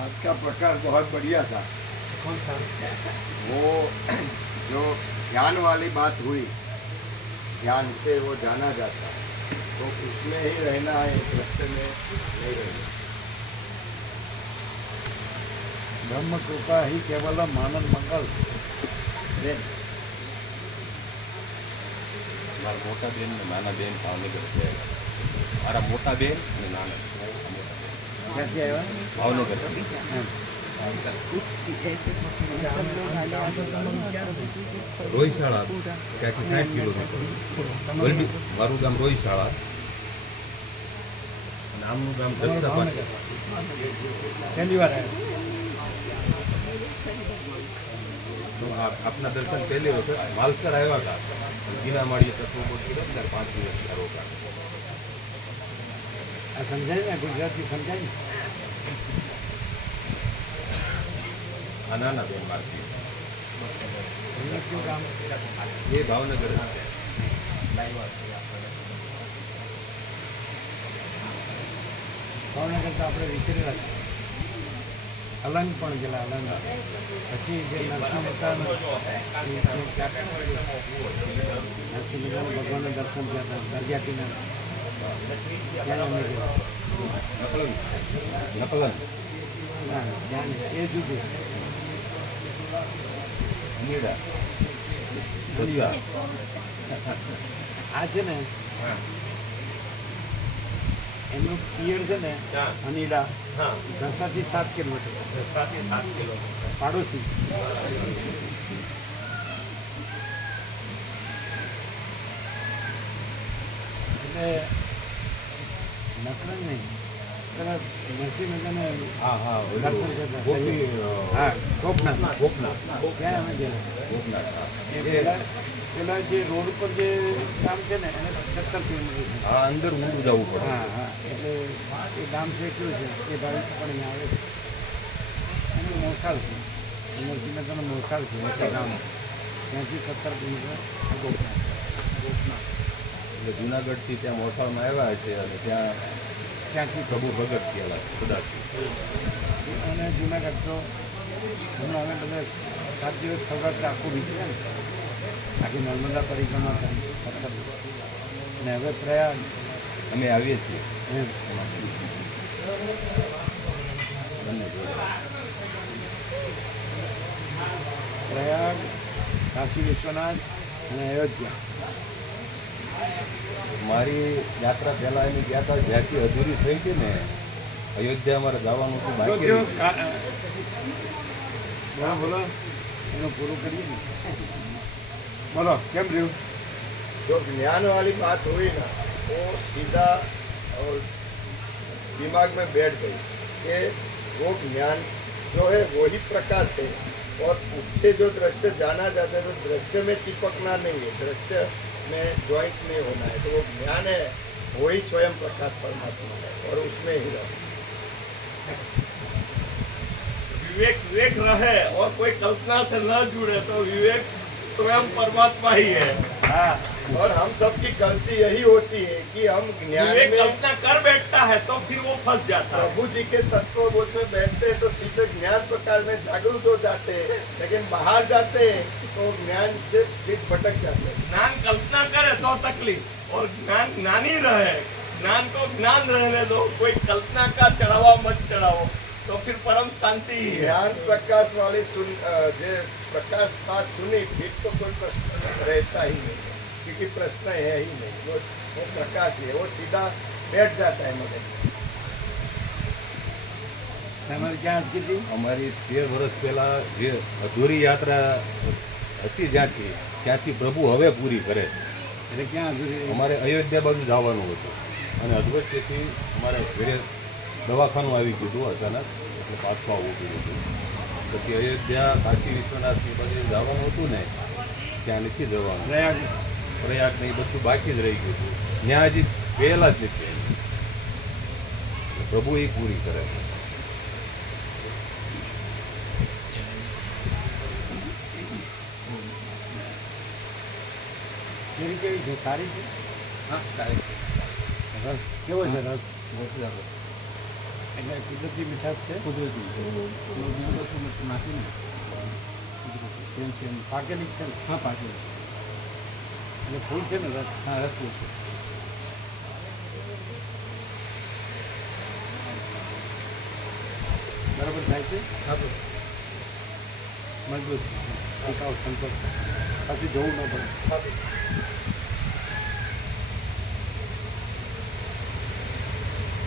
आज का प्रकार बहुत बढ़िया था। कौन सा? वो जो ध्यान वाली बात हुई, ध्यान से वो जाना जाता है, तो उसमें ही रहना है, दृश्य में नहीं रहना। ब्रह्म कृपा ही केवलम आनंद मंगल। મારા મોટા બેન ને નાના બેન ભાવનગર છે. મારા મોટા બેન અને નાના ક્યાંથી આવ્યા? ભાવનગર. રોહિશાળા ત્યાંથી 60 કિલોમીટર. મારું ગામ રોહિશાળા, નામનું ગામ દસા પાસે. પહેલી વાર આવ્યા? આપના દર્શન પહેલી વખત માલસર આવ્યા હતા. ગીના માળીએ તત્વબોધ કર્યો ત્યારે 5 દિવસ રોકા. આ સમજાય ને? ગુજરાતી સમજાય ને? આ નાના બેન મારતી એમનું કયું કામ? એ ભાવનગર છે. ભાવનગર તો આપણે વિચારેલા છે. અલંગ પણ ગયેલા, અલંગ. પછી જે નરસિંહ મહેતાનું ભગવાનના દર્શન થયા હતા દરિયા કિનારે, ત્યાં અમે ગયા. નકલન નકલન ના ત્યાં નહીં, એ જુદું. નીડા દસા. આ છે ને એમનું પિયર છે ને અનીડા, દસાથી 7 કિલોમીટર પાડોશી. એટલે નકરન નહીં, પેલા નરસિંહ મહેતાને હા હા દર્શન કરતા. ગોપી હા, ગોપનાથ. ગોપનાથ ત્યાં અમે ગયા. ગોપનાથ. એ પેલા જે રોડ પર જે ગામ છે ને એને 17 કિલોમીટર છે. હા, અંદર ઊંડું જવું પડે. હા હા, એટલે એ ગામ છે એટલું છે એ ભાઈ પણ અહીંયા આવે છે. એનું મોસાળ છે, નરસિંહ મહેતાનું મોસાળ છે મોટા ગામ, ત્યાંથી 17 કિલોમીટર ગોપનાથ. એટલે જુનાગઢથી ત્યાં મોસાળમાં આવ્યા છે અને ત્યાંથી પ્રભુ ભગત ગયેલા કદાચ. અને જુનાગઢ તો હમણાં અમે બધા 7 દિવસ સૌરાષ્ટ્ર આખું વીત્યા ને, આખી નર્મદા પરિક્રમા કરી 17 દિવસ. અને હવે પ્રયાગ અમે આવીએ છીએ એમ બંને જોડે. પ્રયાગ, કાશી વિશ્વનાથ અને અયોધ્યા. મારી યાત્રા પહેલા એની ગયા હતા, જ્યાંથી અધૂરી થઈ હતી ને, અયોધ્યા અમારે જવાનું હતું બાકી. બોલો બોલો, એનું પૂરું કરીએ ને. બોલો કેમ રહ્યું? जो ज्ञान वाली बात हुई ना, वो सीधा और दिमाग में बैठ गई कि वो ज्ञान जो है वो ही प्रकाश है, और उससे जो दृश्य जाना जाता है तो दृश्य में चिपकना नहीं है, दृश्य में ज्वाइंट नहीं होना है। तो वो ज्ञान है, वो ही स्वयं प्रकाश परमात्मा है, और उसमें ही रहो। विवेक विवेक रहे और कोई कल्पना से न जुड़े तो विवेक स्वयं परमात्मा ही है। હા, और हम सबकी गलती यही होती है कि हम ज्ञान विवेक में कल्पना कर बैठता है तो फिर वो फंस जाता है। प्रभु जी के तत्वबोध में बैठते हैं तो सीधे ज्ञान प्रकार में जागरूक हो जाते हैं, लेकिन बाहर जाते हैं तो ज्ञान से फिर भटक जाते हैं। ज्ञान कल्पना करे तो तकलीफ, और ज्ञान ज्ञानी रहे, ज्ञान को ज्ञान रहने दो, कोई कल्पना का चढ़ावा मत चढ़ाओ, तो फिर परम शांति ही है। ज्ञान प्रकाश वाली जे प्रकाश बात सुनी, फिर तो कोई प्रश्न रहता ही नहीं, क्योंकि प्रश्न है ही नहीं, वो प्रकाश है, वो सीधा बैठ जाता है मगज में। તમારે ક્યાં અટકી હતી? અમારી 13 વર્ષ પહેલા જે અધૂરી યાત્રા હતી ત્યાંથી પ્રભુ હવે પૂરી કરે. એટલે ક્યાં અધૂરી રહી? અમારે અયોધ્યા બાજુ જવાનું હતું અને અધવચ્ચેથી અમારે ઘરે દવાખાનું આવી ગયું અચાનક, એટલે પાછું આવવું પડ્યું હતું. પછી અયોધ્યા, કાશી વિશ્વનાથની બાજુ જવાનું હતું ને, ત્યાં નથી જવાનું. પ્રયાગ પ્રયાગ ને એ બધું બાકી જ રહી ગયું હતું. ત્યાં હજી પહેલા જ નથી આવી. પ્રભુ એ પૂરી કરે. કેવી કેવી છે? સારી છે? હા, સાહેબ. રસ કેવો છે? રસ એટલે કુદરતી મીઠાશ છે. કુદરતી છે. એમાં બીજું કશું નાખી નહીં. સેમ સેમ પાકેલી જ છે ને. હા પાકેલી. એટલે ફૂલ છે ને રસ. હા રસવું છે. બરાબર થાય છે. હા મજબૂત ટીકાઉ સંતોષ પાછું જોવું ન પડે.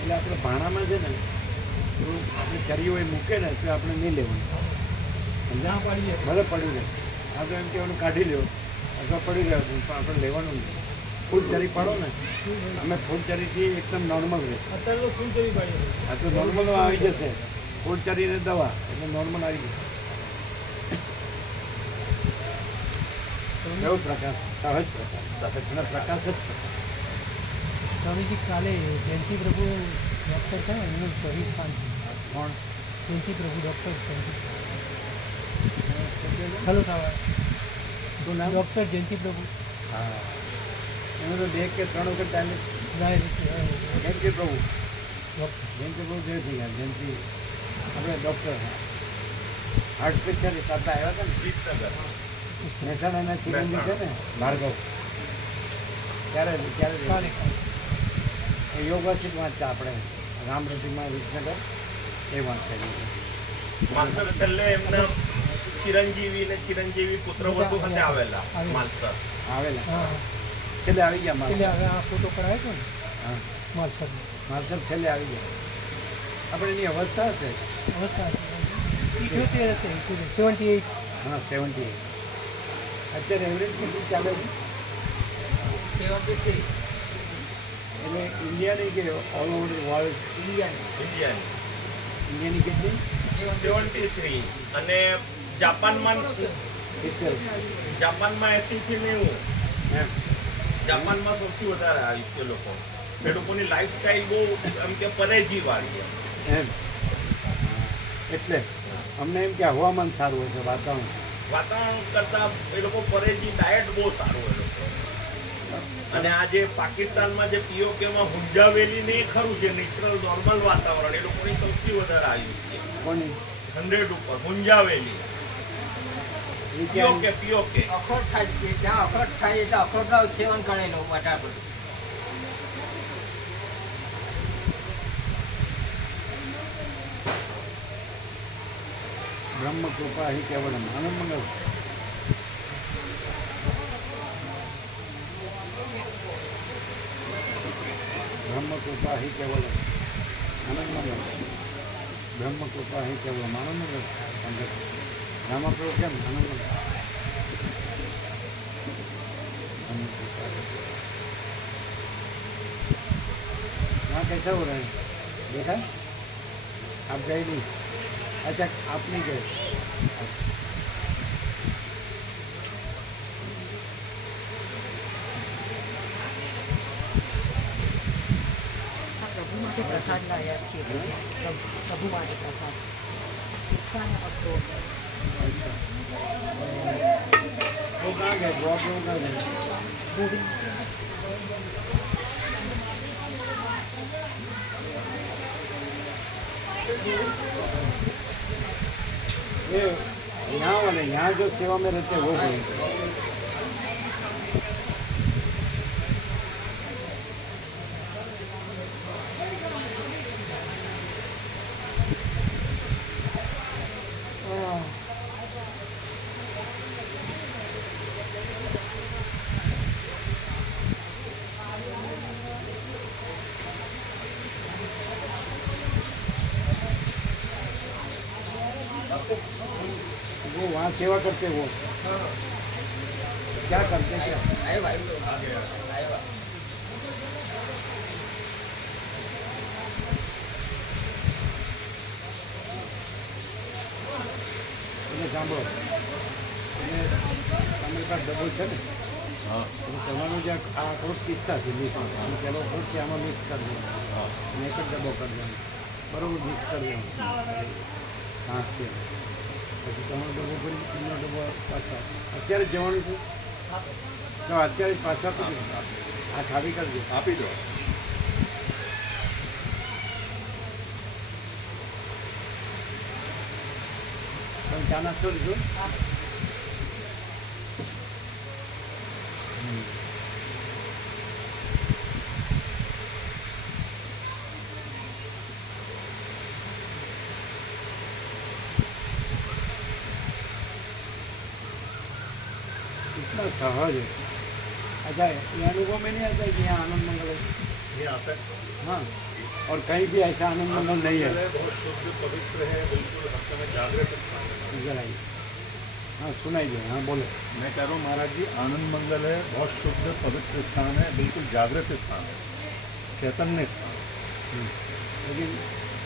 એટલે આપણે ભાણામાં છે ને થોડું આપણે ચરીઓ એ મૂકે ને તો આપણે નહીં લેવાનું. સમજ્યા? ભલે પડ્યું રહે. આ તો એમ કહેવાનું કાઢી લ્યો અથવા પડી રહ્યો પણ આપણે લેવાનું નહીં. ફૂલ ચરી પાડો ને અમે ફૂલ ચરીથી એકદમ નોર્મલ રહે. આ તો નોર્મલ આવી જશે. ફૂલ ચરીને દવા એટલે નોર્મલ આવી જશે. એવો પ્રકાશ સહજ પ્રકાશ અને પ્રકાશ જ પ્રકાશ. સ્વામીજી કાલે જયંતિ પ્રભુ ડૉક્ટર છે એમનું શરીર શાંત કોણ? જયંતિ પ્રભુ ડૉક્ટર હલો થવા શું નામ? ડૉક્ટર જયંતિ પ્રભુ હા એનો તો 2 કે 3 વખત ટાઈમ જયંતિ પ્રભુ જયંતિ પ્રભુ જે થઈ ગયા. જયંતિ આપણે ડૉક્ટર હાર્ટ સ્પેશિયાલિસ્ટ આપણે આવ્યા હતા ને વિસનગર મહેસાણાના ચિરંજીવ છે ને ભાર્ગવ ત્યારે કાલે એ યોગાથી વાંચતા આપણે રામરતીમાં વિસનગર એ વાંચતા. માલસર છેલ્લે એમના ચિરંજીવી પુત્ર વધુ સાથે આવેલા માલસર. આવેલા હા છેલ્લે આવી ગયા એટલે મારા. હવે આ ફોટો કરાયો હતો ને હા માલસર મારા છેલ્લે આવી ગયા. આપણે એની અવસ્થા હશે. અવસ્થા 78 હશે 78. હા 78. અત્યારે એવરેજ કેટલી ચાલે છે? એટલે ઇન્ડિયાની કે ઓલ ઓવર ધ વર્લ્ડ? ઇન્ડિયાની કેટલી? 73 અને જાપાનમાં 70 80 થી 90. એમ. જાપાનમાં સૌથી વધારે આયુષ્ય લોકો. એ લોકોની લાઈફસ્ટાઈલ બહુ એમ કે પરેજી વાળી એમ એટલે અમને એમ કે હવામાન સારું હોય છે, વાતાવરણ. વાતાવરણ કરતા એ લોકો પરેજી ડાયટ બહુ સારું એ લોકો. અને આ જે પાકિસ્તાનમાં જે પીઓકેમાં હુંજાવેલી ને એ ખરું છે નેચરલ નોર્મલ વાતાવરણ એ લોકોની સૌથી વધારે આયુષ્ય કોની? 100 ઉપર હુંજાવેલી એ ક્યાં? પીઓકે અખરોટ થાય છે જ્યાં અખરોટ થાય એટલે અખરોટનું સેવન કરેલું વધારે પડતું. બ્રહ્મ કૃપા હિ કેવલમ. આનંદ મંગળ. બ્રહ્મ કૃપા હિ કેવલમ. આનંદ મંગળ. બ્રહ્મ કૃપા હિ કેવલમ. આનંદ મંગળ. રામકૃષ્ણ કેમ? આનંદ મંગળ. वहाँ कैसा हो रहा है देखा? आप गए नहीं? अच्छा आप नहीं गए? પ્રભુ માટે પ્રસાદ લાવ્યા છીએ પ્રભુ માટે પ્રસાદ પિસ્તા અને અખરોટ. वो कहाँ गए? ड्रॉप लोग कहाँ गए? ગોવિંદ ये यहाँ वाले यहाँ जो सेवा में रहते हैं वो गए. वो वहाँ सेवा करते वो क्या करते क्या? એટલે સાંભળો એટલે તમારી પાસે ડબલ છે ને હા તો તમારું જે આ અખરોટ કિસ્સા છે મિક્સ અને પેલો અખરોટ છે આમાં મિક્સ કરી દેવાનું હા અને એક જ ડબ્બો કરી દેવાનો બરાબર મિક્સ કરી દેવાનું હા છે પછી તમારો ડબ્બો કરી એનો ડબ્બો પાછા અત્યારે જ જવાનું છે તો અત્યારે જ પાછા આપી દો આ ખાલી કરી દો આપી દો. તમે ચા નાસ્તો લીધો? कितना सहज है। अच्छा, ये अनुभव में नहीं आता है कि यहाँ आनंद मंगल है? ये आता है हाँ, और कहीं भी ऐसा आनंद मंगल नहीं है। बहुत शुद्ध पवित्र है, बिल्कुल हर समय जागृत स्थान है। इधर आइए। हाँ, सुनाई दे। हाँ, बोलो। मैं कह रहा हूँ महाराज जी, आनंद मंगल है, बहुत शुद्ध पवित्र स्थान है, बिल्कुल जागृत स्थान है, चैतन्य स्थान है। लेकिन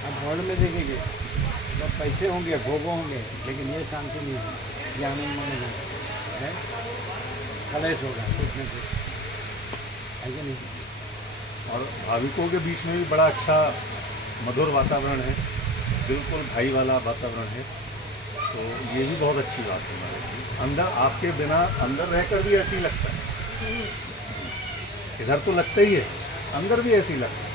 आप वर्ल्ड में देखेंगे तो पैसे होंगे, भोगो होंगे, लेकिन ये शांति नहीं है, ये आनंद मंगल है। कलेश होगा कुछ न कुछ, है कि नहीं? और भाविकों के बीच में भी बड़ा अच्छा मधुर वातावरण है, बिल्कुल भाई वाला वातावरण है। तो ये भी बहुत अच्छी बात है हमारे लिए। अंदर आपके बिना अंदर रहकर भी ऐसे ही लगता है, इधर तो लगता ही है, अंदर भी ऐसे ही लगता है।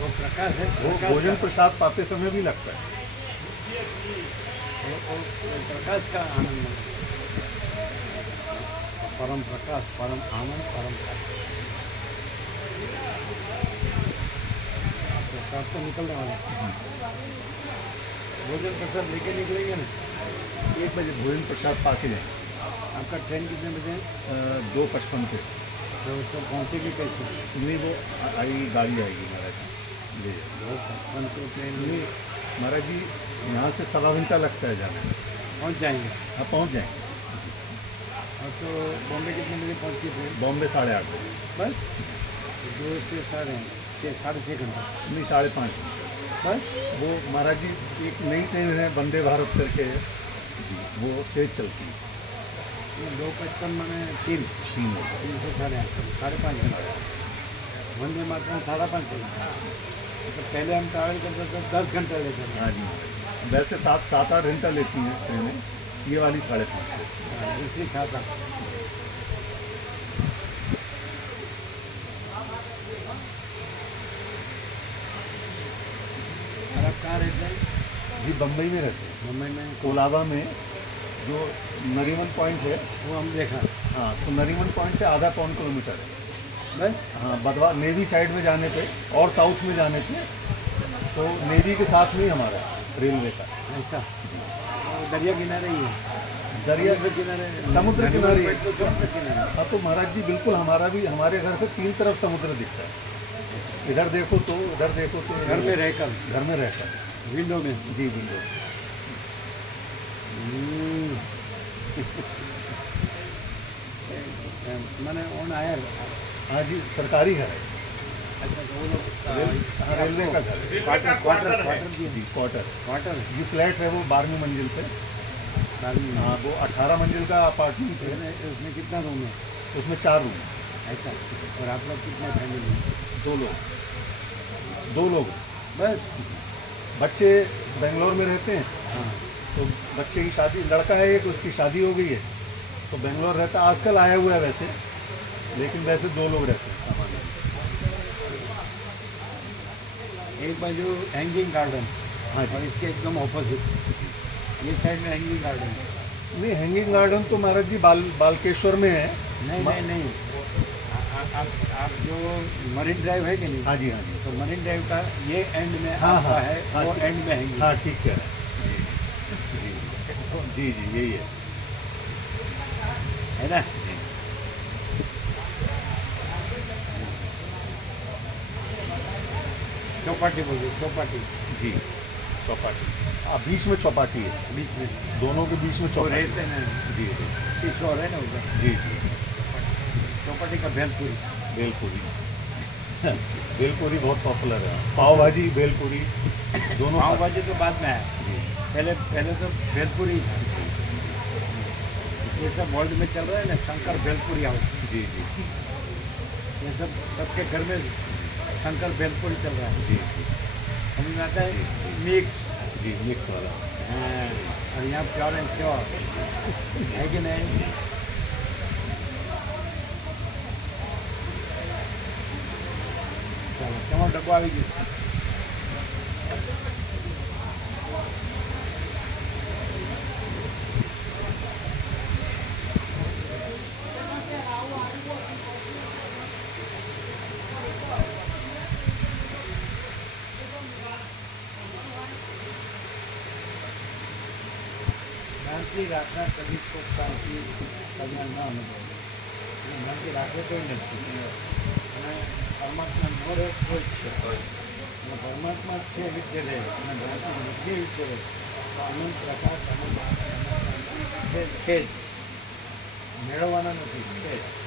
वो प्रकाश है, वो प्रकाश भोजन का- प्रसाद पाते समय भी लगता है। वो प्रकाश का आनंद मंगल, परम प्रकाश, परम आनंद, परम प्रकाश। प्रसाद तो निकलने वाला है। भोजन प्रसाद लेके निकलेंगे ना? 1 बजे भोजन प्रसाद पा के जाएंगे। आपका ट्रेन कितने बजे है? 2:55 पे तो पहुँचेगी कैसे? नहीं, वो आई गाड़ी आएगी महाराज जी, ले जाएगी। 2:55 तो ट्रेन नहीं महाराज जी, यहाँ से 1.25 घंटा लगता है जाने में। पहुँच जाएंगे। हाँ, पहुँच जाएंगे। और तो बॉम्बे कितने बजे पहुँची ट्रेन? बॉम्बे 8:30 बजे। बस 2 से 6:30 घंटा नहीं, 5:30। बस। वो महाराज जी एक नई ट्रेन है वंदे भारत करके, जी वो तेज चलती है। 2:55 मैंने 3 3 से 5:30 घंटा। वंदे मातरम 5:30 घंटा। तो पहले हम ट्रैवल करते थे 10 घंटे लेते थे। हाँ जी, वैसे 7-8 घंटा लेती हैं ट्रेनें, ये वाली 5:30 लेती दूसरी 7-8। और आप कहाँ रहते हैं? है। जी बम्बई में रहते हैं, मुंबई में। कोलाबा में जो नरीमन पॉइंट है। वो हम देखा। हाँ, तो नरीमन पॉइंट से आधा पौन किलोमीटर है। बस। हाँ, बदवा नेवी साइड में जाने पे और साउथ में जाने पे, तो नेवी के साथ में ही हमारा रेलवे का ऐसा वो दरिया किनारे ही है। दरिया समुद्र किनारे। समुद्र किनारे है। तो समुद्र किनारे। हाँ, तो महाराज जी बिल्कुल हमारा भी, हमारे घर से 3 तरफ समुद्र दिखता है। इधर देखो तो, उधर देखो तो, घर में रहकर, घर में रहकर। विंडो में। जी विंडो। मैंने ऑन आया। हाँ जी, सरकारी घर है। अच्छा, तो वो लोग हाँ, रेलवे का घर है। क्वार्टर क्वार्टर क्वार्टर जी क्वार्टर। क्वार्टर जी फ्लैट है वो 12वीं मंजिल पे। हाँ, वो 18 मंजिल का अपार्टमेंट है। उसमें कितना रूम है? उसमें 4 रूम है। ऐसा। और आप लोग कितने फैमिली? 2 लोग। 2 लोग बस। बच्चे बेंगलोर में रहते हैं, हाँ। तो बच्चे की शादी, लड़का है एक, उसकी शादी हो गई है, तो बेंगलोर रहता है। आजकल आया हुआ है वैसे, लेकिन वैसे 2 लोग रहते हैं सामान्य। एक बाजू हैंगिंग गार्डन। हाँ और जी। इसके एकदम ऑपोजिट ये साइड में हैंगिंग गार्डन है। नहीं, हैंगिंग गार्डन तो महाराज जी बालकेश्वर में है। नहीं। आप जो मरीन ड्राइव है कि नहीं? हाँ जी, हाँ जी। तो मरीन ड्राइव का ये एंड में हाँ, आपका हाँ, है, हाँ, वो ठीक। एंड में हैंगिंग। हाँ, ठीक कह रहे हैं। जी जी, यही है। है ना? चौपाटी बोलिए, चौपाटी। जी, चौपाटी। बीच में चौपाटी है, बीच में दोनों के बीच में वो चौपाटी। रहते हैं ना, जी जी किशोर है ना उधर। जी जी। चौपाटी का भेलपुरी। भेलपुरी। भेलपुरी बहुत पॉपुलर है। पाव भाजी, भेलपुरी दोनों। पाव भाजी तो बाद में आया, जी पहले तो भेलपुरी था। ये सब वर्ल्ड में चल रहा है ना, शंकर भेलपुरी हाउस। जी जी ये सब सबके घर में शंकर भेलपुरी चल रहा है। जी समझ में आता है? जी। मिक्स। जी, मिक्स वाला। हाँ, और यहाँ प्योर एंड श्योर है कि नहीं? चलो, તમારો ડબ્બો આવી ગયો. મનથી રાતના કદી સુખ શાંતિ કલ્યાણ ન અનુભવે. અને મનથી રાખે કોઈ નથી. અને પરમાત્મા નો રહે કોઈ જ છે. અને પરમાત્મા જ છે વિદ્ય રહે અને ભગવાન વિદ્ય વિદ્ય રહે. અનંત પ્રકાશ અનંત શાંતિ છે જ. મેળવવાના નથી છે જ.